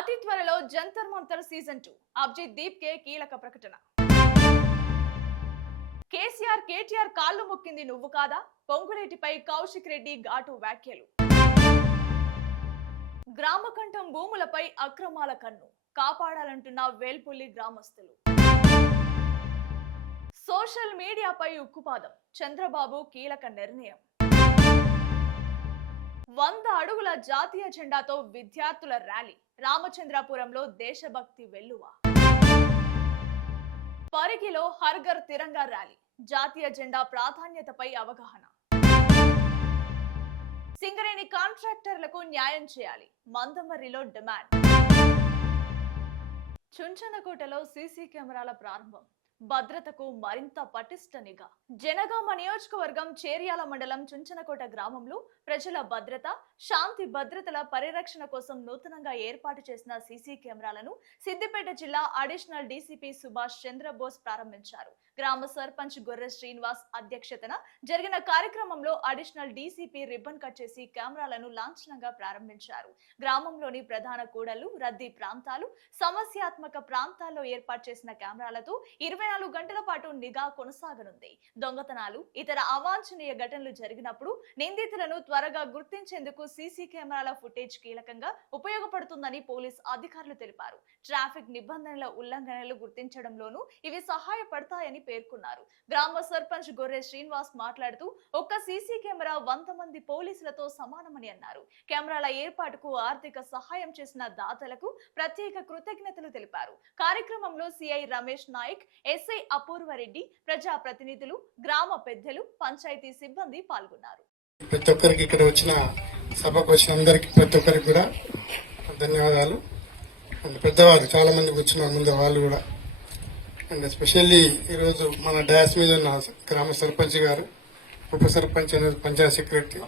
అతి త్వరలో జంతర్ మంతర్ సీజన్ 2 అభిజిత్ దీప్ కే కీలక ప్రకటన. కేటీఆర్ కాళ్ళు మొక్కింది నువ్వు కాదా? పొంగులేటిపై కౌశిక్ రెడ్డి ఘాటు వ్యాఖ్యలు. గ్రామకంఠం భూములపై అక్రమాల కన్ను కాపాడాలంటున్న వేల్పుల్లి గ్రామస్తులు. సోషల్ మీడియాపై ఉక్కుపాదం, చంద్రబాబు కీలక నిర్ణయం. 100 అడుగుల జాతీయ జెండాతో విద్యార్థుల ర్యాలీ, రామచంద్రాపురంలో దేశభక్తి వెల్లువ. పరిగిలో హర్ఘర్ తిరంగా ర్యాలీ, జాతీయ జెండా ప్రాధాన్యతపై అవగాహన. సింగరేణి కాంట్రాక్టర్లకు న్యాయం చేయాలి, మందమర్రిలో డిమాండ్. చుంచనకోటలో సీసీ కెమెరాల ప్రారంభం, భద్రతకు మరింత పటిష్ట నిఘా. జనగామ నియోజకవర్గం చేర్యాల మండలం చుంచనకోట గ్రామంలో ప్రజల భద్రత, శాంతి భద్రతల పరిరక్షణ కోసం నూతనంగా ఏర్పాటు చేసిన సీసీ కెమెరాలను సిద్దిపేట జిల్లా అడిషనల్ డీసీపీ సుభాష్ చంద్రబోస్ ప్రారంభించారు. గ్రామ సర్పంచ్ గొర్రె శ్రీనివాస్ అధ్యక్షతన జరిగిన కార్యక్రమంలో అడిషనల్ డీసీపీ రిబ్బన్ కట్ చేసి కెమెరాలను లాంఛనంగా ప్రారంభించారు. గ్రామంలోని ప్రధాన కూడళ్లు, రద్దీ ప్రాంతాలు, సమస్యాత్మక ప్రాంతాల్లో ఏర్పాటు చేసిన కెమెరాలతో 24 గంటల పాటు నిఘా కొనసాగనుంది. దొంగతనాలు, ఇతర అవాంఛనీయ ఘటనలు జరిగినప్పుడు నిందితులను త్వరగా గుర్తించేందుకు సీసీ కెమెరాల ఫుటేజ్ కీలకంగా ఉపయోగపడుతుందని పోలీస్ అధికారులు తెలిపారు. ట్రాఫిక్ నిబంధనల ఉల్లంఘనలు గుర్తించడంలోనూ ఇవి సహాయపడతాయని పేర్కొన్నారు. గ్రామ సర్పంచ్ గొర్రె శ్రీనివాస్ మాట్లాడుతూ ఒక్క సీసీ కెమెరా 100 మంది పోలీసులతో సమానమని అన్నారు. కెమెరాల ఏర్పాటుకు ఆర్థిక సహాయం చేసిన దాతలకు ప్రత్యేక కృతజ్ఞతలు తెలిపారు. కార్యక్రమంలో సిఐ రమేష్ నాయక్, ఎస్ఐ అపూర్వరెడ్డి, ప్రజా ప్రతినిధులు, గ్రామ పెద్దలు, పంచాయతీ సిబ్బంది పాల్గొన్నారు. ప్రతి ఒక్కరికి ఇక్కడ వచ్చిన సభకు వచ్చిన అందరికి ప్రతి ఒక్కరికి కూడా ధన్యవాదాలు. అండ్ పెద్దవారు చాలా మందికి వచ్చిన ముందు వాళ్ళు కూడా, అండ్ ఎస్పెషల్లీ ఈరోజు మన డాష్ మీద ఉన్న గ్రామ సర్పంచ్ గారు, ఉప సర్పంచ్, పంచాయత్ సెక్రటరీ,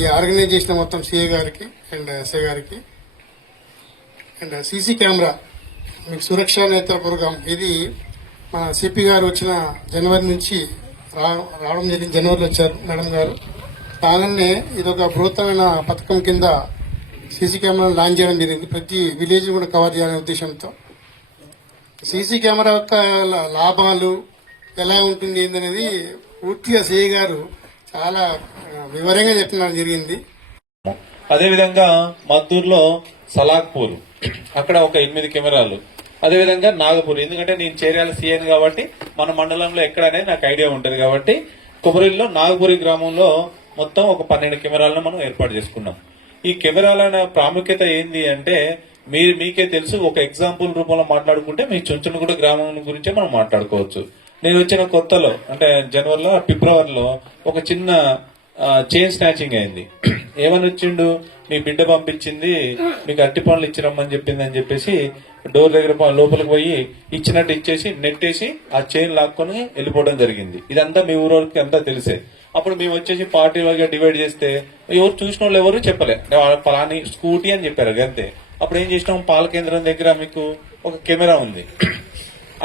ఈ ఆర్గనైజ్ చేసిన మొత్తం సిఏ గారికి అండ్ ఎస్ఐ గారికి. అండ్ సీసీ కెమెరా మీకు సురక్ష నేతృత్వం, ఇది మన సిపి గారు వచ్చిన జనవరి నుంచి రావడం జరిగింది. జనవరిలో వచ్చారు మేడం గారు. కాగానే ఇది ఒక బృహత్తమైన పథకం కింద సీసీ కెమెరాలు లాంచ్ చేయడం జరిగింది. ప్రతి విలేజ్ కూడా కవర్ చేయాలనే ఉద్దేశంతో సీసీ కెమెరా యొక్క లాభాలు ఎలా ఉంటుంది ఏంటనేది పూర్తిగా సిఐ గారు చాలా వివరంగా చెప్పడం జరిగింది. అదేవిధంగా మద్దూరులో సలాక్పూర్, అక్కడ ఒక 8 కెమెరాలు. అదేవిధంగా నాగపూర్, ఎందుకంటే నేను చేర్యాల సీఎన్ కాబట్టి మన మండలంలో ఎక్కడనేది నాకు ఐడియా ఉంటుంది కాబట్టి కొమరిల్లో నాగపూరి గ్రామంలో మొత్తం ఒక 12 కెమెరాలను మనం ఏర్పాటు చేసుకున్నాం. ఈ కెమెరాల ప్రాముఖ్యత ఏంది అంటే మీకే తెలుసు. ఒక ఎగ్జాంపుల్ రూపంలో మాట్లాడుకుంటే మీ చుంచునగూడ గ్రామం గురించే మనం మాట్లాడుకోవచ్చు. నేను వచ్చిన కొత్తలో అంటే జనవరిలో, ఫిబ్రవరిలో ఒక చిన్న చైన్ స్నాచింగ్ అయింది. ఏమని వచ్చిండు, మీ బిడ్డ పంపించింది, మీకు అట్టి పనులు ఇచ్చిరమ్మని చెప్పింది అని చెప్పేసి డోర్ దగ్గర లోపలికి పోయి ఇచ్చినట్టు ఇచ్చేసి నెట్టేసి ఆ చైన్ లాక్కొని వెళ్ళిపోవడం జరిగింది. ఇదంతా మీ ఊరికి అంతా తెలిసే. అప్పుడు మేము వచ్చేసి పార్టీ వారిగా డివైడ్ చేస్తే ఎవరు చూసిన వాళ్ళు ఎవరు చెప్పలే, పలాని స్కూటీ అని చెప్పారు అంతే. అప్పుడు ఏం చేసినాం, పాల కేంద్రం దగ్గర మీకు ఒక కెమెరా ఉంది.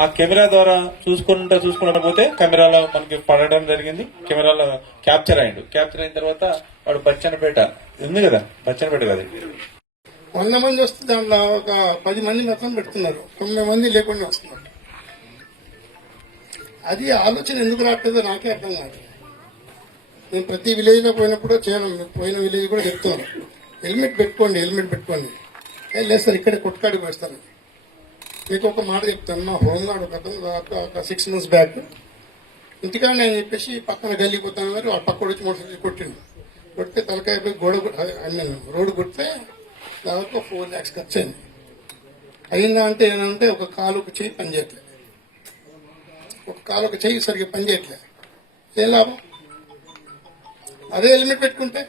ఆ కెమెరా ద్వారా చూసుకుంటా పోతే కెమెరాలో మనకి పడడం జరిగింది. కెమెరాలో క్యాప్చర్ అయ్యిండు. క్యాప్చర్ అయిన తర్వాత వాడు బచ్చన్నపేట ఉంది కదా, బచ్చన్నపేట కదా, 100 మంది వస్తే దాంట్లో ఒక 10 మంది మాత్రం పెడుతున్నారు, 9 మంది లేకుండా వస్తున్నారు. అది ఆలోచన ఎందుకు రావట్లేదో నాకే అర్థం కాదు. నేను ప్రతి విలేజ్ లో పోయినప్పుడు పోయిన విలేజ్ కూడా చెప్తున్నాను, హెల్మెట్ పెట్టుకోండి. లేదు సార్ ఇక్కడే కొట్టుకాడికి వేస్తాను. మీకు ఒక మాట చెప్తాను, మా హోంగార్డ్ ఒక 6 months బ్యాక్ ఇంటికాడ నేను చెప్పేసి పక్కన గల్లీకి పోతాను గారు, ఆ పక్క వచ్చి మోటార్ కొడితే తలకాయ గోడ రోడ్డు కొడితే దాదాపు 4 lakhs ఖర్చు అయింది. అయిందా అంటే ఏంటంటే ఒక కాలు ఒక చెయ్యి పనిచేయట్లేదు, ఒక కాలు ఒక చెయ్యి సరిగ్గా పనిచేయట్లేదు. ఏం లాభం? అదే హెల్మెట్ పెట్టుకుంటే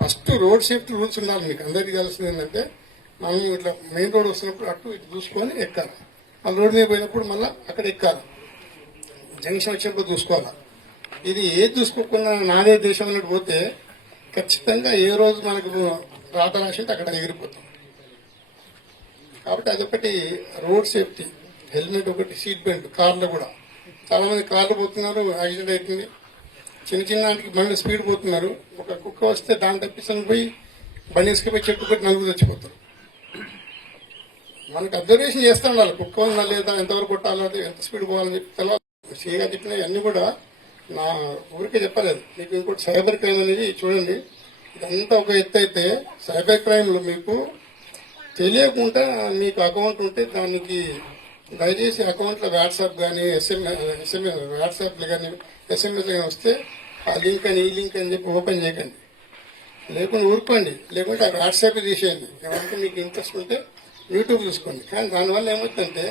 ఫస్ట్ రోడ్ సేఫ్టీ రూల్స్ ఉండాలి. మీకు అందరికీ తెలిసింది ఏంటంటే, మనం ఇట్లా మెయిన్ రోడ్ వస్తున్నప్పుడు అటు ఇటు చూసుకొని ఎక్కాలి, మళ్ళీ రోడ్ మీద పోయినప్పుడు మళ్ళీ అక్కడ ఎక్కాలి, జంక్షన్ వచ్చినప్పుడు చూసుకోవాలి. ఇది ఏది చూసుకోకుండా నాదే దేశం అన్నట్టు పోతే ఖచ్చితంగా ఏ రోజు మనకు రాత రాసింటే అక్కడ ఎగిరిపోతాం. కాబట్టి అదొకటి రోడ్ సేఫ్టీ, హెల్మెట్ ఒకటి, సీట్ బెల్ట్. కార్లో కూడా చాలా మంది కార్లు పోతున్నారు, యాక్సిడెంట్ అవుతుంది. చిన్న బండి స్పీడ్ పోతున్నారు, ఒక కుక్క వస్తే దాన్ని తప్పిస్తాను పోయి బండి ఇసుకపోయి చెట్టు పెట్టి 4 చచ్చిపోతారు. మనకు అబ్జర్వేషన్ చేస్తూ ఉండాలి, కుక్క ఉందా లేదా, ఎంతవరకు కొట్టాలి, ఎంత స్పీడ్ పోవాలని చెప్పి తెలియదు. సీగా చెప్పినవి అన్నీ కూడా నా ఊరికే చెప్పలేదు. మీకు ఇంకోటి సైబర్ క్రైమ్ అనేది చూడండి, ఇదంతా ఒక ఎత్తు అయితే సైబర్ క్రైమ్లో మీకు తెలియకుండా మీకు అకౌంట్ ఉంటే దానికి దయచేసి అకౌంట్లో వాట్సాప్ కానీ ఎస్ఎంఎస్ వాట్సాప్లో కానీ ఎస్ఎంఎస్ కానీ వస్తే ఆ లింక్ అని ఈ లింక్ అని చెప్పి ఓపెన్ చేయకండి, లేకుండా ఊరుకోండి, లేకుంటే ఆ వాట్సాప్ తీసేయండి. ఎవరికి మీకు ఇంట్రెస్ట్ ఉంటే యూట్యూబ్ చూసుకోండి. కానీ దానివల్ల ఏమవుతుందంటే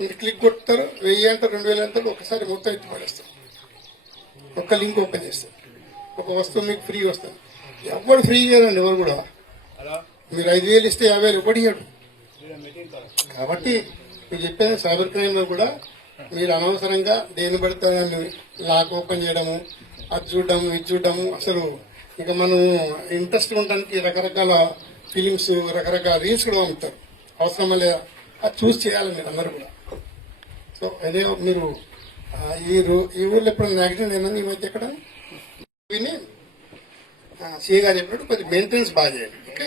మీరు క్లిక్ కొడతారు, 1000 అంటారు, 2000 అంటారు, ఒకసారి మొత్తం ఎత్తి పడేస్తారు. ఒక్క లింక్ ఓపెన్ చేస్తారు, ఒక వస్తువు మీకు ఫ్రీ వస్తుంది. ఎవరు ఫ్రీ చేయరండి, ఎవరు కూడా. మీరు 5000 ఇస్తే 50,000 ఒకటి ఇవ్వడు. కాబట్టి మీరు చెప్పిన సైబర్ క్రైమ్ లో కూడా మీరు అనవసరంగా దేని పడతారని లాక్ ఓపెన్ చేయడము, అది చూడడము, ఇది చూడడము, అసలు ఇక మనం ఇంట్రెస్ట్ ఉండడానికి రకరకాల ఫిలిమ్స్, రకరకాల రీల్స్ కూడా పంపుతారు. అవసరమా లేదా అది చూసి చేయాలి మీరు అందరూ కూడా. సో అదే మీరు ఈ ఊర్లో ఎప్పుడైనా యాక్సిడెంట్ ఏందని ఈ మధ్య ఎక్కడ విని సీఏ గారు చెప్పినట్టు కొద్దిగా మెయింటెనెన్స్ బాగా చేయండి. ఓకే,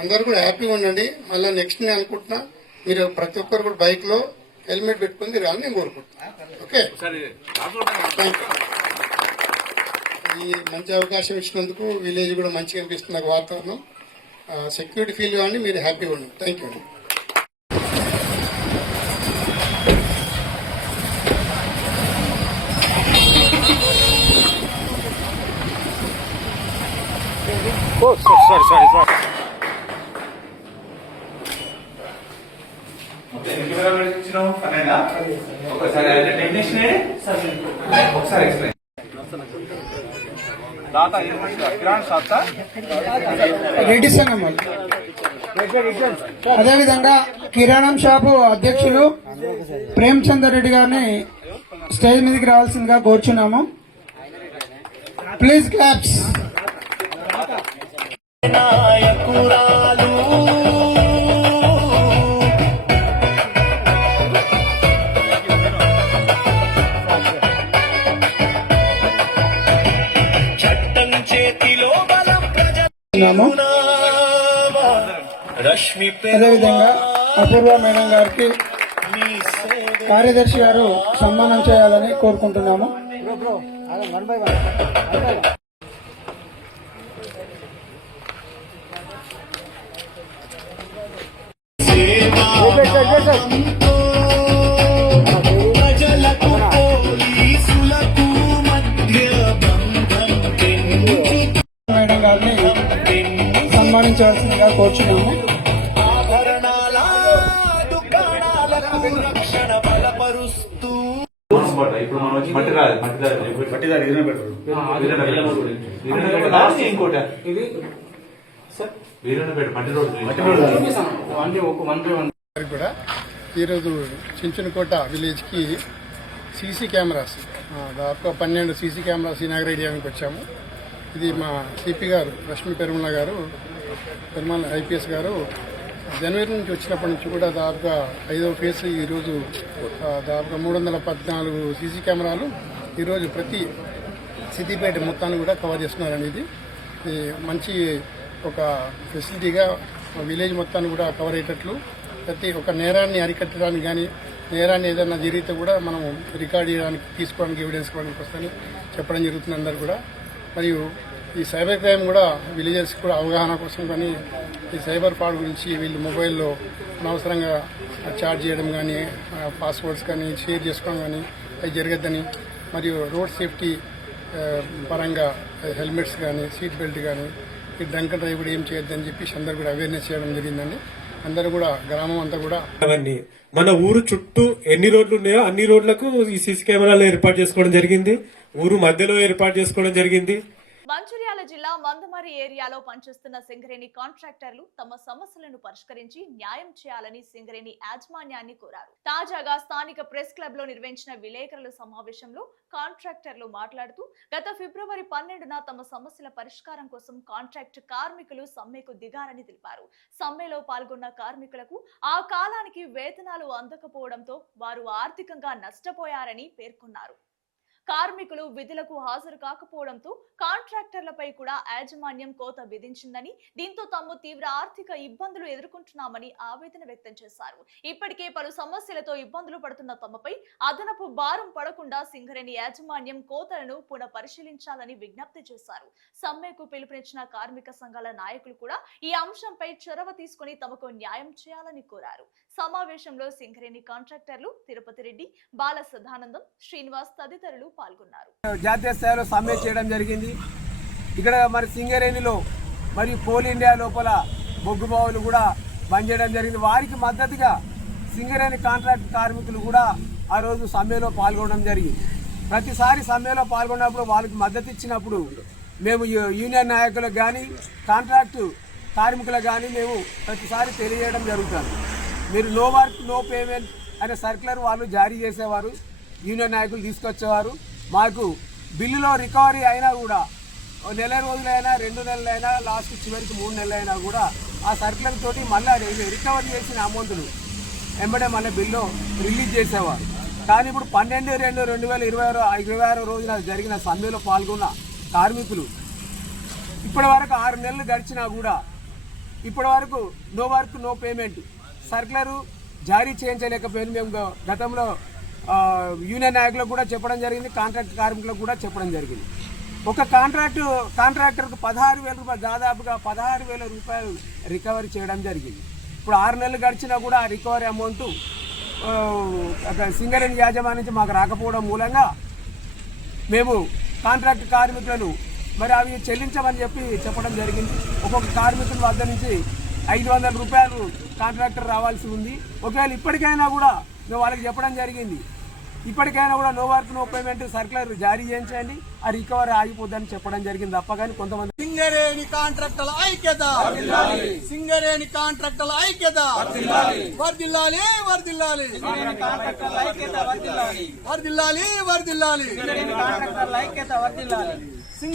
అందరూ కూడా హ్యాపీగా ఉండండి. మళ్ళీ నెక్స్ట్ నేను అనుకుంటున్నా మీరు ప్రతి ఒక్కరు కూడా బైక్ లో హెల్మెట్ పెట్టుకుని రాని నేను కోరుకుంటున్నాను. Okay, thank you. ఈ మంచి అవకాశం ఇచ్చినందుకు విలేజ్ కూడా మంచిగా అనిపిస్తుంది నాకు వాతావరణం. సెక్యూరిటీ ఫీల్ కానీ మీరు హ్యాపీగా ఉండండి. Thank you. రెడ్డి సంఘం వాళ్ళు. అదేవిధంగా కిరాణం షాపు అధ్యక్షులు ప్రేమచందర్ రెడ్డి గారిని స్టేజ్ మీదకి రావాల్సిందిగా కోరుచున్నాము. Please claps. అదేవిధంగా అపూర్వ మేడం గారికి కార్యదర్శి గారు సన్మానం చేయాలని కోరుకుంటున్నాము. మేడం గారిని సన్మానించవలసిందిగా కోరుచున్నాము. ఇప్పుడు మనం వచ్చి మట్టి రాదు, కూడా ఈరోజు చించునకోట విలేజ్కి సీసీ కెమెరాస్ దాదాపు 12 సీసీ కెమెరాస్ ఇనాగ్రేట్ చేయడానికి వచ్చాము. ఇది మా సిపి గారు రష్మి పెరుమల గారు, పెరుమల ఐపీఎస్ గారు జనవరి నుంచి వచ్చినప్పటి నుంచి కూడా దాదాపుగా 5వ ఫేజ్ ఈరోజు దాదాపుగా 314 సీసీ కెమెరాలు ఈరోజు ప్రతి సిద్దిపేట మొత్తాన్ని కూడా కవర్ చేస్తున్నారండి. ఇది మంచి ఒక ఫెసిలిటీగా విలేజ్ మొత్తాన్ని కూడా కవర్ అయ్యేటట్లు ప్రతి ఒక్క నేరాన్ని అరికట్టడానికి కానీ నేరాన్ని ఏదైనా జరిగితే కూడా మనం రికార్డ్ చేయడానికి తీసుకోవడానికి ఎవిడెన్స్ ఇవ్వడానికి వస్తుందని చెప్పడం జరుగుతుంది అందరు కూడా. మరియు ఈ సైబర్ క్రైమ్ కూడా విలేజెస్ కూడా అవగాహన కోసం కానీ ఈ సైబర్ ఫ్రాడ్ గురించి వీళ్ళు మొబైల్లో అనవసరంగా చార్జ్ చేయడం కానీ పాస్వర్డ్స్ కానీ షేర్ చేసుకోవడం కానీ అవి జరగద్దని, మరియు రోడ్ సేఫ్టీ పరంగా హెల్మెట్స్ కానీ సీట్ బెల్ట్ కానీ ఈ డ్రంక్ డ్రైవ్ కూడా ఏం చేయొద్దని చెప్పి అందరూ కూడా అవేర్నెస్ చేయడం జరిగిందండి. అందరూ కూడా గ్రామం అంతా కూడా అవన్నీ మన ఊరు చుట్టూ ఎన్ని రోడ్లు ఉన్నాయో అన్ని రోడ్లకు ఈ సీసీ కెమెరాలు ఏర్పాటు చేసుకోవడం జరిగింది. ఊరు మధ్యలో ఏర్పాటు చేసుకోవడం జరిగింది. మంచిర్యాల జిల్లా మందమరి ఏరియాలో పనిచేస్తున్న సింగరేణి కాంట్రాక్టర్లు తమ సమస్యలను పరిష్కరించి న్యాయం చేయాలని సింగరేణి యాజమాన్యాన్ని కోరారు. తాజాగా స్థానిక ప్రెస్ క్లబ్ లో నిర్వహించిన విలేకరుల సమావేశంలో కాంట్రాక్టర్లు మాట్లాడుతూ గత ఫిబ్రవరి 12న తమ సమస్యల పరిష్కారం కోసం కాంట్రాక్ట్ కార్మికులు సమ్మెకు దిగారని తెలిపారు. సమ్మెలో పాల్గొన్న కార్మికులకు ఆ కాలానికి వేతనాలు అందకపోవడంతో వారు ఆర్థికంగా నష్టపోయారని పేర్కొన్నారు. కార్మికులు విధులకు హాజరు కాకపోవడంతో కాంట్రాక్టర్లపై కూడా యాజమాన్యం కోత విధించిందని, దీంతో తాము తీవ్ర ఆర్థిక ఇబ్బందులు ఎదుర్కొంటున్నామని ఆవేదన వ్యక్తం చేశారు. ఇప్పటికే పలు సమస్యలతో ఇబ్బందులు పడుతున్న తమపై అదనపు భారం పడకుండా సింగరేణి యాజమాన్యం కోతలను పునఃపరిశీలించాలని విజ్ఞప్తి చేశారు. సమ్మెకు పిలుపునిచ్చిన కార్మిక సంఘాల నాయకులు కూడా ఈ అంశంపై చొరవ తీసుకుని తమకు న్యాయం చేయాలని కోరారు. సమావేశంలో సింగరేణి కాంట్రాక్టర్లు తిరుపతి రెడ్డి, బాల సదానందం, శ్రీనివాస్ తదితరులు పాల్గొన్నారు. జాతీయ స్థాయిలో సమ్మె చేయడం జరిగింది. ఇక్కడ మరి సింగరేణిలో మరియు కోల్ ఇండియా లోపల బొగ్గు బావులు కూడా బంద్ చేయడం జరిగింది. వారికి మద్దతుగా సింగరేణి కాంట్రాక్ట్ కార్మికులు కూడా ఆ రోజు సమ్మెలో పాల్గొనడం జరిగింది. ప్రతిసారి సమ్మెలో పాల్గొన్నప్పుడు వాళ్ళకి మద్దతు ఇచ్చినప్పుడు మేము యూనియన్ నాయకులకు కానీ కాంట్రాక్టు కార్మికులకు కానీ మేము ప్రతిసారి తెలియజేయడం జరుగుతుంది. మీరు నో వర్క్ నో పేమెంట్ అనే సర్క్యులర్ వాళ్ళు జారీ చేసేవారు, యూనియన్ నాయకులు తీసుకొచ్చేవారు. మాకు బిల్లులో రికవరీ అయినా కూడా నెల రోజులైనా 2 నెలలైనా లాస్ట్ చివరికి 3 నెలలైనా కూడా ఆ సర్క్యులర్ తోటి మళ్ళీ రికవరీ చేసిన అమౌంట్ను వెంబడే మళ్ళీ బిల్లు రిలీజ్ చేసేవారు. కానీ ఇప్పుడు 12/2/2026 రోజున జరిగిన సమ్మెలో పాల్గొన్న కార్మికులు ఇప్పటి వరకు 6 నెలలు గడిచినా కూడా ఇప్పటి వరకు no work no payment circular జారీ చేయించలేకపోయింది. మేము గతంలో యూనియన్ నాయకులకు కూడా చెప్పడం జరిగింది, కాంట్రాక్ట్ కార్మికులకు కూడా చెప్పడం జరిగింది. ఒక కాంట్రాక్టర్కు 16,000 రూపాయలు, దాదాపుగా 16,000 రూపాయలు రికవరీ చేయడం జరిగింది. ఇప్పుడు 6 నెలలు గడిచినా కూడా ఆ రికవరీ అమౌంట్ సింగరేణి యాజమాన్యం నుంచి మాకు రాకపోవడం మూలంగా మేము కాంట్రాక్ట్ కార్మికులను మరి అవి చెల్లించమని చెప్పడం జరిగింది. ఒక్కొక్క కార్మికుల వద్ద నుంచి 500 రూపాయలు కాంట్రాక్టర్ రావాల్సి ఉంది. ఒకవేళ ఇప్పటికైనా కూడా మేము వాళ్ళకి చెప్పడం జరిగింది, ఇప్పటికైనా కూడా no work no payment circular జారీ చేయించండి, ఆ రికవరీ ఆగిపోద్దని చెప్పడం జరిగింది తప్ప. కానీ కొంతమంది సింగరేణి కాంట్రాక్టుల ఐక్యత, సింగరేణి కాంట్రాక్టుల ఐక్యత వర్ధిల్లాలి, వర్ధిల్లాలి, వర్ధిల్లాలి, వర్ధిల్లాలి.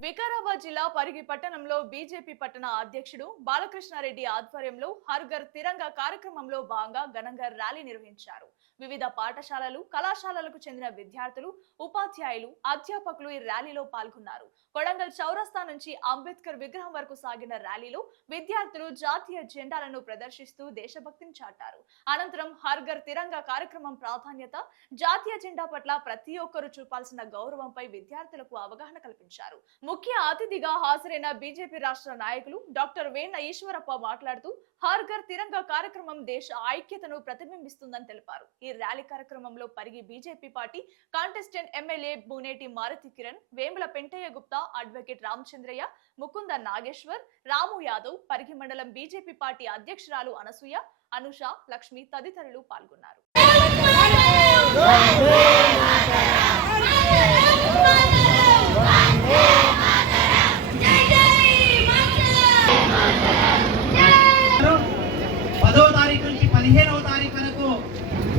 వికారాబాద్ జిల్లా పరిగి పట్టణంలో బీజేపీ పట్టణ అధ్యక్షుడు బాలకృష్ణారెడ్డి ఆధ్వర్యంలో హర్ ఘర్ తిరంగా కార్యక్రమంలో భాగంగా ఘనంగా ర్యాలీ నిర్వహించారు. వివిధ పాఠశాలలు, కళాశాలలకు చెందిన విద్యార్థులు, ఉపాధ్యాయులు, అధ్యాపకులు ఈ ర్యాలీలో పాల్గొన్నారు. కొడంగల్ చౌరస్తా నుంచి అంబేద్కర్ విగ్రహం వరకు సాగిన ర్యాలీలో విద్యార్థులు జాతీయ జెండాలను ప్రదర్శిస్తూ దేశభక్తిని చాటారు. అనంతరం హర్ ఘర్ తిరంగా కార్యక్రమం ప్రాధాన్యత, జాతీయ జెండా పట్ల ప్రతి ఒక్కరూ చూపాల్సిన గౌరవంపై విద్యార్థులకు అవగాహన కల్పించారు. ముఖ్య అతిథిగా హాజరైన బీజేపీ రాష్ట్ర నాయకులు డాక్టర్ వేణ ఈశ్వరప్ప మాట్లాడుతూ హర్ ఘర్ తిరంగా కార్యక్రమం దేశ ఐక్యతను ప్రతిబింబిస్తుందని తెలిపారు. ఈ ర్యాలీ కార్యక్రమంలో Parigi BJP party contestant MLA Buneti Maruthi Kiran, Vemula Pentaiah Gupta, advocate Ramachandraiah, Mukunda Nageshwar, Ramu Yadav, Parigi మండలం బీజేపీ పార్టీ అధ్యక్షురాలు అనసూయ, అనుష, లక్ష్మి తదితరులు పాల్గొన్నారు.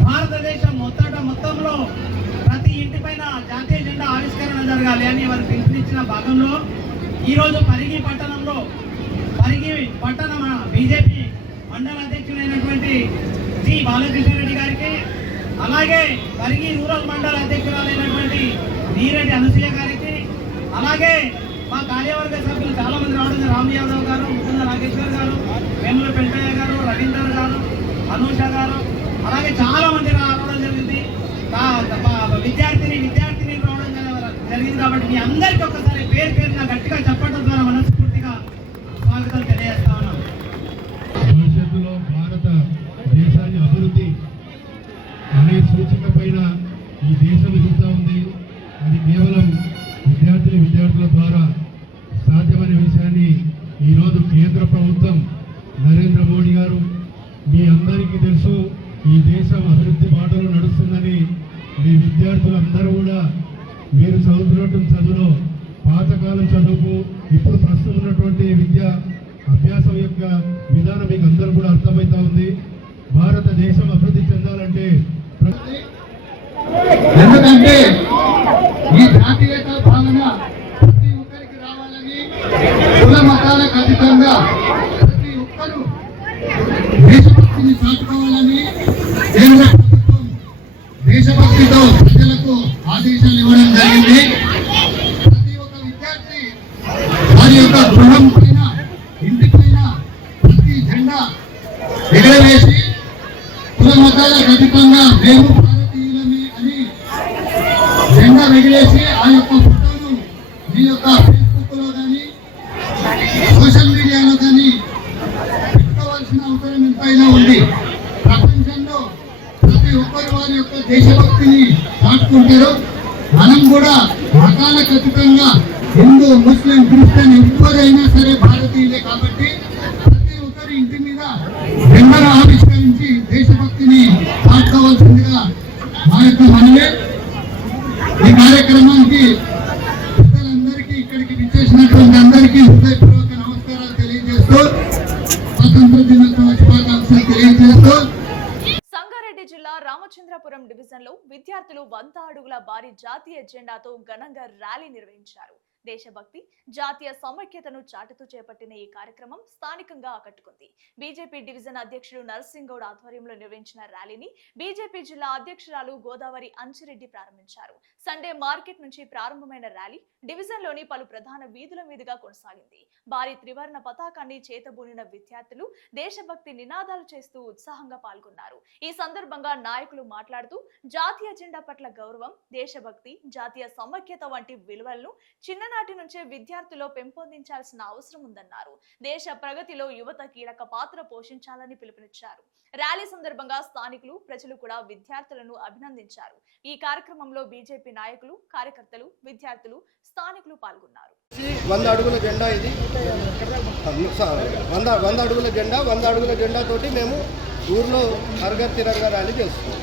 భారతదేశం మొత్తంలో ప్రతి ఇంటిపైన జాతీయ జెండా ఆవిష్కరణ జరగాలి అని వారు పిలుపునిచ్చిన భాగంలో ఈరోజు పరిగి పట్టణ బీజేపీ మండల అధ్యక్షుడైనటువంటి జి బాలకృష్ణారెడ్డి గారికి, అలాగే పరిగి రూరల్ మండల అధ్యక్షురాలైనటువంటి నీరెడ్డి అనసూయ గారికి, అలాగే మా కార్యవర్గ సభ్యులు చాలా మంది రావడం, రామ్ యాదవ్ గారు, ముకుంద నాగేశ్వర్ గారు, వేముల పెంటయ్య గారు, రవీందర్ గారు, అనూష గారు, అలాగే చాలా మంది రావడం జరిగింది. విద్యార్థిని రావడం జరిగింది. కాబట్టి మీ అందరికీ ఒక్కసారి పేరు పేరున గట్టిగా చెప్పడం ద్వారా మనస్ఫూర్తిగా స్వాగతం తెలియజేస్తా ఉన్నాం. భవిష్యత్తులో భారత దేశాన్ని అభివృద్ధి అనే సూచిక పైన ఈ దేశం ఎదుగుతూ ఉంది. అది కేవలం విద్యార్థుల ద్వారా సాధ్యమనే విషయాన్ని ఈరోజు కేంద్ర ప్రభుత్వం నరేంద్ర మోడీ గారు మీ అందరికీ తెలుసు. ఈ దేశం అభివృద్ధి బాటలో నడుస్తుందని మీ విద్యార్థులందరూ కూడా మీరు చదువుతున్నటువంటి చదువులో పాతకాలం చదువుకు ఇప్పుడు ప్రస్తుతం ఉన్నటువంటి విద్యా అభ్యాసం యొక్క విధానం మీకు అందరూ కూడా అర్థమవుతా ఉంది. భారతదేశం అభివృద్ధి చెందాలంటే ఎందుకంటే ఈ జాతీయత భావన ప్రతి ఒక్కరికి రావాలని, కుల మతాలకు అతీతంగా ప్రతి ఒక్కరూ దేశభక్తిని చాటుకోవాలని కేంద్ర ప్రభుత్వం దేశభక్తితో ప్రజలకు ఆదేశాలు ఇవ్వడం జరిగింది. జెండా ఎగరవేసి కుల మతాలకు అతీతంగా మేము భారతీయులమే అని జెండా ఎగరేసి ఆ యొక్క ఫోటోను మీ యొక్క ఫేస్బుక్ లో కానీ సోషల్ మీడియాలో కానీ పెట్టుకోవాల్సిన అవసరం ఎంతైనా ఉంది. ప్రపంచంలో ప్రతి ఒక్కరు వారి యొక్క దేశభక్తిని దాటుకుంటారు. మనం కూడా మతాలకు అతీతంగా హిందూ, ముస్లిం, క్రిస్టియన్ ఎవరైనా సరే భారతీయులే కాబట్టి ప్రతి ఒక్కరి ఇంటి మీద జెండాను ఆవిష్కరించి దేశభక్తిని దాటుకోవాల్సిందిగా మా యొక్క మనవే. ఈ కార్యక్రమానికి పెద్దలందరికీ ఇక్కడికి విచ్చేసినటువంటి అందరికీ హృదయపూర్వక నమస్కారాలు తెలియజేస్తూ స్వాతంత్ర దినోత్సవ శుభాకాంక్షలు తెలియజేస్తూ సంగారెడ్డి జిల్లా రామచంద్రపురం డివిజన్ లో విద్యార్థులు 100 అడుగుల భారీ జాతీయ జెండాతో ఘనంగా ర్యాలీ నిర్వహించారు. దేశభక్తి, జాతీయ సమైక్యతను చాటుతూ చేపట్టిన ఈ కార్యక్రమం స్థానికంగా ఆకట్టుకుంది. బీజేపీ డివిజన్ అధ్యక్షుడు నర్సింగ్ గౌడ్ ఆధ్వర్యంలో నిర్వహించిన ర్యాలీని బీజేపీ జిల్లా అధ్యక్షురాలు గోదావరి అంచిరెడ్డి ప్రారంభించారు. సండే మార్కెట్ నుంచి ప్రారంభమైన ర్యాలీ డివిజన్ లోని పలు ప్రధాన వీధుల మీదుగా కొనసాగింది. భారీ త్రివర్ణ పతాకాన్ని చేతబూనిన విద్యార్థులు దేశభక్తి నినాదాలు చేస్తూ ఉత్సాహంగా పాల్గొన్నారు. ఈ సందర్భంగా నాయకులు మాట్లాడుతూ జాతీయ జెండా పట్ల గౌరవం, దేశభక్తి, జాతీయ సమైక్యత వంటి విలువలను చిన్ననాటి నుంచే విద్యార్థుల్లో పెంపొందించాల్సిన అవసరం ఉందన్నారు. దేశ ప్రగతిలో యువత కీలక పాత్ర పోషించాలని పిలుపునిచ్చారు. ర్యాలీ సందర్భంగా స్థానికులు, ప్రజలు కూడా విద్యార్థులను అభినందించారు. ఈ కార్యక్రమంలో బీజేపీ నాయకులు, కార్యకర్తలు, విద్యార్థులు, స్థానికులు పాల్గొన్నారు. 100 అడుగుల జెండా ఇది 100 అడుగుల జెండా 100 అడుగుల జెండా తోటి మేము ఊర్లో హర్ఘర్ తిరంగా ర్యాలీ చేస్తున్నాం.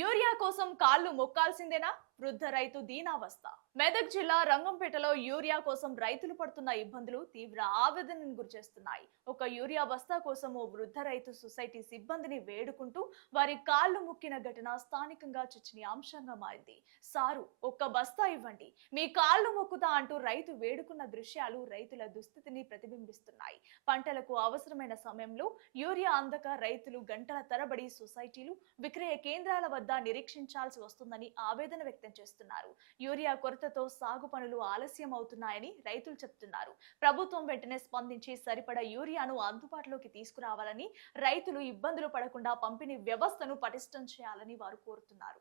యూరియా కోసం కాళ్ళు మొక్కాల్సిందేనా? వృద్ధ రైతు దీనావస్థ. మెదక్ జిల్లా రంగంపేటలో యూరియా కోసం రైతులు పడుతున్న ఇబ్బందులు తీవ్ర ఆవేదనను గురిచేస్తున్నాయి. ఒక యూరియా బస్తా కోసం ఓ వృద్ధ రైతు సొసైటీ సిబ్బందిని వేడుకుంటూ వారి కాళ్ళు ముక్కిన ఘటన స్థానికంగా చర్చనీయాంశంగా మారింది. సారు, ఒక్క బస్తా ఇవ్వండి, మీ కాళ్ళు మొక్కుతా అంటూ రైతు వేడుకున్న దృశ్యాలు రైతుల దుస్థితిని ప్రతిబింబిస్తున్నాయి. పంటలకు అవసరమైన సమయంలో యూరియా అందక రైతులు గంటల తరబడి సొసైటీలు, విక్రయ కేంద్రాల వద్ద నిరీక్షించాల్సి వస్తుందని ఆవేదన వ్యక్తం చేస్తున్నారు. యూరియా కొరతతో సాగు పనులు ఆలస్యం అవుతున్నాయని రైతులు చెప్తున్నారు. ప్రభుత్వం వెంటనే స్పందించి సరిపడా యూరియాను అందుబాటులోకి తీసుకురావాలని, రైతులు ఇబ్బందులు పడకుండా పంపిణీ వ్యవస్థను పటిష్టం చేయాలని వారు కోరుతున్నారు.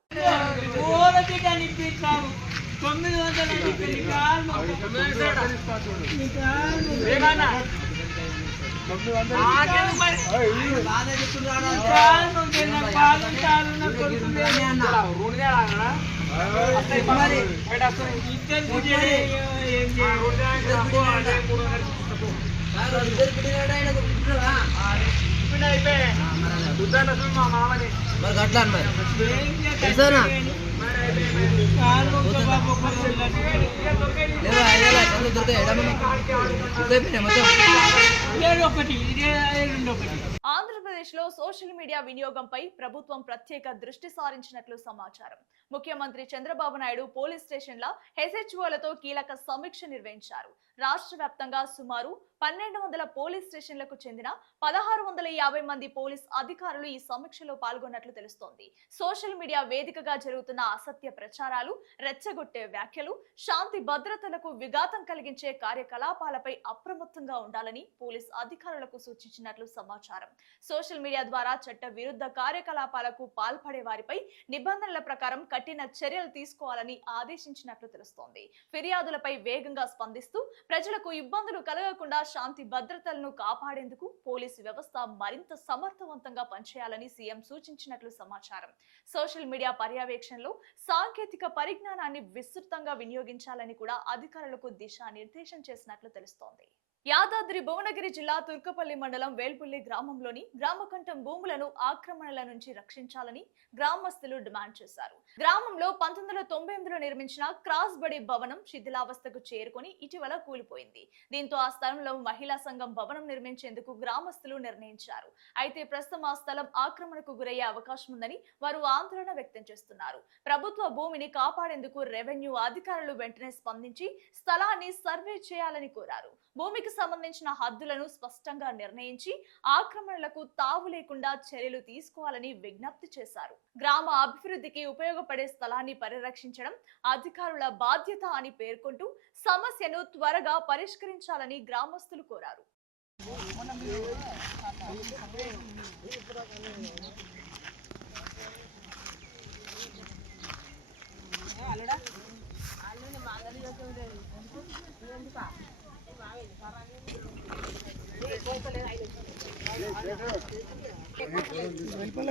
ఆంధ్రప్రదేశ్ లో సోషల్ మీడియా వినియోగంపై ప్రభుత్వం ప్రత్యేక దృష్టి సారించినట్లు సమాచారం. ముఖ్యమంత్రి చంద్రబాబు నాయుడు పోలీస్ స్టేషన్ల హెచ్హెచ్ఓలతో కీలక సమీక్ష నిర్వహించారు. రాష్ట్ర వ్యాప్తంగా సుమారు 1200 పోలీస్ స్టేషన్లకు చెందిన 1650 మంది పోలీస్ అధికారులు ఈ సమీక్షలో పాల్గొన్నట్లు తెలుస్తోంది. సోషల్ మీడియా వేదికగా జరుగుతున్న అసత్య ప్రచారాలు, రెచ్చగొట్టే వ్యాఖ్యలు, శాంతి భద్రతలకు విఘాతం కలిగించే కార్యకలాపాలపై అప్రమత్తంగా ఉండాలని పోలీస్ అధికారులకు సూచించినట్లు సమాచారం. సోషల్ మీడియా ద్వారా చట్ట విరుద్ధ కార్యకలాపాలకు పాల్పడే వారిపై నిబంధనల ప్రకారం కఠిన చర్యలు తీసుకోవాలని ఆదేశించినట్లు తెలుస్తోంది. ఫిర్యాదులపై వేగంగా స్పందిస్తూ ప్రజలకు ఇబ్బందులు కలగకుండా శాంతి భద్రతలను కాపాడేందుకు పోలీసు వ్యవస్థ మరింత సమర్థవంతంగా పనిచేయాలని సీఎం సూచించినట్లు సమాచారం. సోషల్ మీడియా పర్యవేక్షణలో సాంకేతిక పరిజ్ఞానాన్ని విస్తృతంగా వినియోగించాలని కూడా అధికారులకు దిశానిర్దేశం చేసినట్లు తెలుస్తోంది. యాదాద్రి భువనగిరి జిల్లా తుర్కపల్లి మండలం వేల్పుల్లి గ్రామంలోని గ్రామకంఠం భూములను ఆక్రమణల నుంచి రక్షించాలని గ్రామస్తులు డిమాండ్ చేశారు. గ్రామంలో 1998లో నిర్మించిన క్రాస్ బడి భవనం శిథిలావస్థకు చేరుకొని ఇటీవల కూలిపోయింది. దీంతో ఆ స్థలంలో మహిళా సంఘం భవనం నిర్మించేందుకు గ్రామస్తులు నిర్ణయించారు. అయితే ప్రస్తుతం ఆ స్థలం ఆక్రమణకు గురయ్యే అవకాశం ఉందని వారు ఆందోళన వ్యక్తం చేస్తున్నారు. ప్రభుత్వ భూమిని కాపాడేందుకు రెవెన్యూ అధికారులు వెంటనే స్పందించి స్థలాన్ని సర్వే చేయాలని కోరారు. భూమికి సంబంధించిన హద్దులను స్పష్టంగా నిర్ణయించి ఆక్రమణలకు తావు లేకుండా చర్యలు తీసుకోవాలని విజ్ఞప్తి చేశారు. గ్రామ అభివృద్ధికి ఉపయోగపడే స్థలాన్ని పరిరక్షించడం అధికారుల బాధ్యత అని పేర్కొంటూ సమస్యను త్వరగా పరిష్కరించాలని గ్రామస్తులు కోరారు.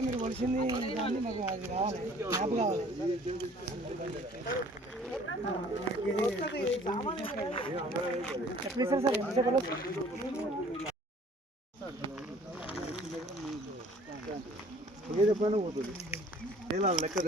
మీరు కొలిసింది మాకు అది కావాలి, మ్యాప్ కావాలి. ఎప్పుడు సార్ ఎంతసేపు పోతుంది లెక్క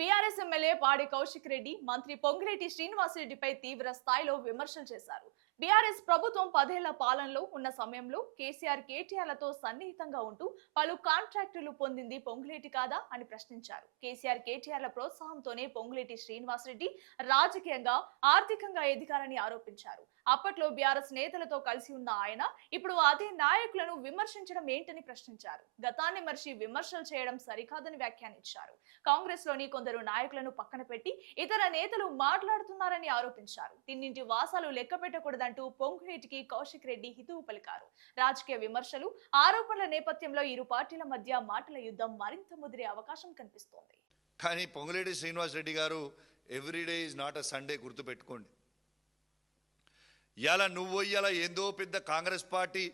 బీఆర్ఎస్ ఎమ్మెల్యే పాడి కౌశిక్ రెడ్డి మంత్రి పొంగిరెడ్డి శ్రీనివాసరెడ్డిపై తీవ్ర స్థాయిలో విమర్శలు చేశారు. బీఆర్ఎస్ ప్రభుత్వం 10 ఏళ్ల పాలనలో ఉన్న సమయంలో కేసీఆర్ కేటీఆర్లతో సన్నిహితంగా ఉంటూ పలు కాంట్రాక్టులు పొందింది పొంగులేటి కాదా అని ప్రశ్నించారు. కేసీఆర్ కేటీఆర్ల ప్రోత్సాహంతోనే పొంగులేటి శ్రీనివాసరెడ్డి రాజకీయంగా ఆర్థికంగా ఎదిగారని ఆరోపించారు. అప్పట్లో బీఆర్ఎస్ నేతలతో కలిసి ఉన్న ఆయన ఇప్పుడు అదే నాయకులను విమర్శించడం ఏంటని ప్రశ్నించారు. గతాన్ని మరిచి విమర్శలు చేయడం సరికాదని వ్యాఖ్యానించారు. కాంగ్రెస్ లోని కొందరు నాయకులను పక్కన పెట్టి ఇతర నేతలు మాట్లాడుతున్నారని ఆరోపించారు. తిన్నింటి వాసాలు లెక్క పెట్టకూడదంటూ పొంగులేటికి కౌశిక్ రెడ్డి హితవు పలికారు. రాజకీయ విమర్శలు, ఆరోపణల నేపథ్యంలో ఇరు పార్టీల మధ్య మాటల యుద్ధం మరింత ముదిరే అవకాశం కనిపిస్తోంది. కానీ పొంగులేటి శ్రీనివాసరెడ్డి గారు everyday is not a Sunday గుర్తుపెట్టుకోండి. ఇలా నువ్వు ఇలా ఏందో పెద్ద కాంగ్రెస్ పార్టీ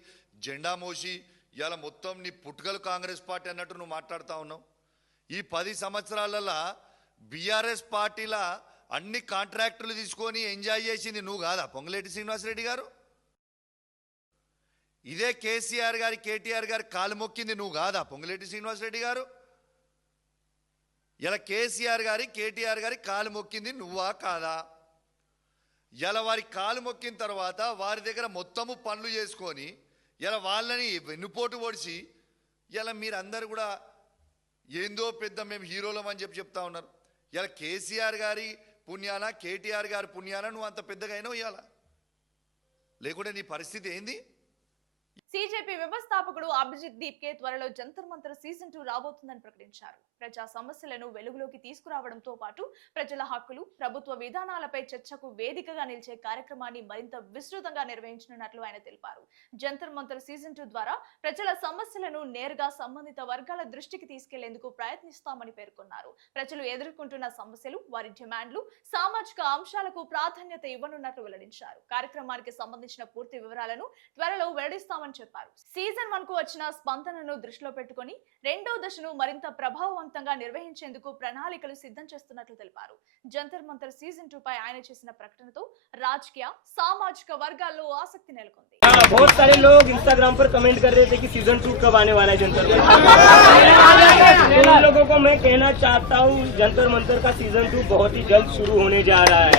జెండా మోసి ఇలా మొత్తం నీ పుట్టుకలు కాంగ్రెస్ పార్టీ అన్నట్టు నువ్వు మాట్లాడుతూ ఉన్నావు. ఈ 10 సంవత్సరాలలో బీఆర్ఎస్ పార్టీల అన్ని కాంట్రాక్టులు తీసుకొని ఎంజాయ్ చేసింది నువ్వు కాదా పొంగులేటి శ్రీనివాసరెడ్డి గారు? ఇదే కేసీఆర్ గారి కేటీఆర్ గారి కాలు మొక్కింది నువ్వు కాదా పొంగులేటి శ్రీనివాసరెడ్డి గారు? ఇలా కేసీఆర్ గారి కేటీఆర్ గారి కాలు మొక్కింది నువ్వా కాదా? ఇలా వారి కాలు మొక్కిన తర్వాత వారి దగ్గర మొత్తము పనులు చేసుకొని ఇలా వాళ్ళని వెన్నుపోటు పొడిచి ఇలా మీరందరూ కూడా ఏందో పెద్ద మేము హీరోలం అని చెప్తా ఉన్నారు. ఇలా కేసీఆర్ గారి పుణ్యాన కేటీఆర్ గారి పుణ్యాన నువ్వు అంత పెద్దగా అయినావు. ఇవాళ లేకుంటే నీ పరిస్థితి ఏంది? సీజేపీ వ్యవస్థాపకుడు అభిజిత్ దీప్కే త్వరలో జంతర్ మంతర్ సీజన్ 2 రాబోతుందని ప్రకటించారు. ప్రజా సమస్యలను వెలుగులోకి తీసుకురావడంతో పాటు ప్రజల హక్కులు, ప్రభుత్వ విధానాలపై చర్చకు వేదికగా నిలిచే కార్యక్రమాన్ని మరింత విస్తృతంగా నిర్వహించనున్నట్లు ఆయన తెలిపారు. జంతర్ మంతర్ సీజన్ 2 ద్వారా ప్రజల సమస్యలను నేరుగా సంబంధిత వర్గాల దృష్టికి తీసుకెళ్లేందుకు ప్రయత్నిస్తామని పేర్కొన్నారు. ప్రజలు ఎదుర్కొంటున్న సమస్యలు, వారి డిమాండ్లు, సామాజిక అంశాలకు ప్రాధాన్యత ఇవ్వనున్నట్లు వెల్లడించారు. కార్యక్రమానికి సంబంధించిన పూర్తి వివరాలను త్వరలో వెల్లడిస్తామని చెప్పారు. సీజన్ 1 కు వచ్చిన స్పందనను దృష్టిలో పెట్టుకుని 2వ దశను మరింత ప్రభావవంతంగా నిర్వహించేందుకు ప్రణాళికలు సిద్ధం చేస్తున్నట్లు తెలిపారు. జంతర్ మంతర్ సీజన్ 2 పై ఆయన చేసిన ప్రకటనతో రాజకీయ, సామాజిక వర్గాల్లో ఆసక్తి నెలకొంది. बहुत सारे लोग इंस्टाग्राम पर कमेंट कर रहे थे कि सीजन 2 कब आने वाला है जंतर मंतर। उन लोगों को मैं कहना चाहता हूँ जंतर मंतर का सीजन 2 बहुत ही जल्द शुरू होने जा रहा है।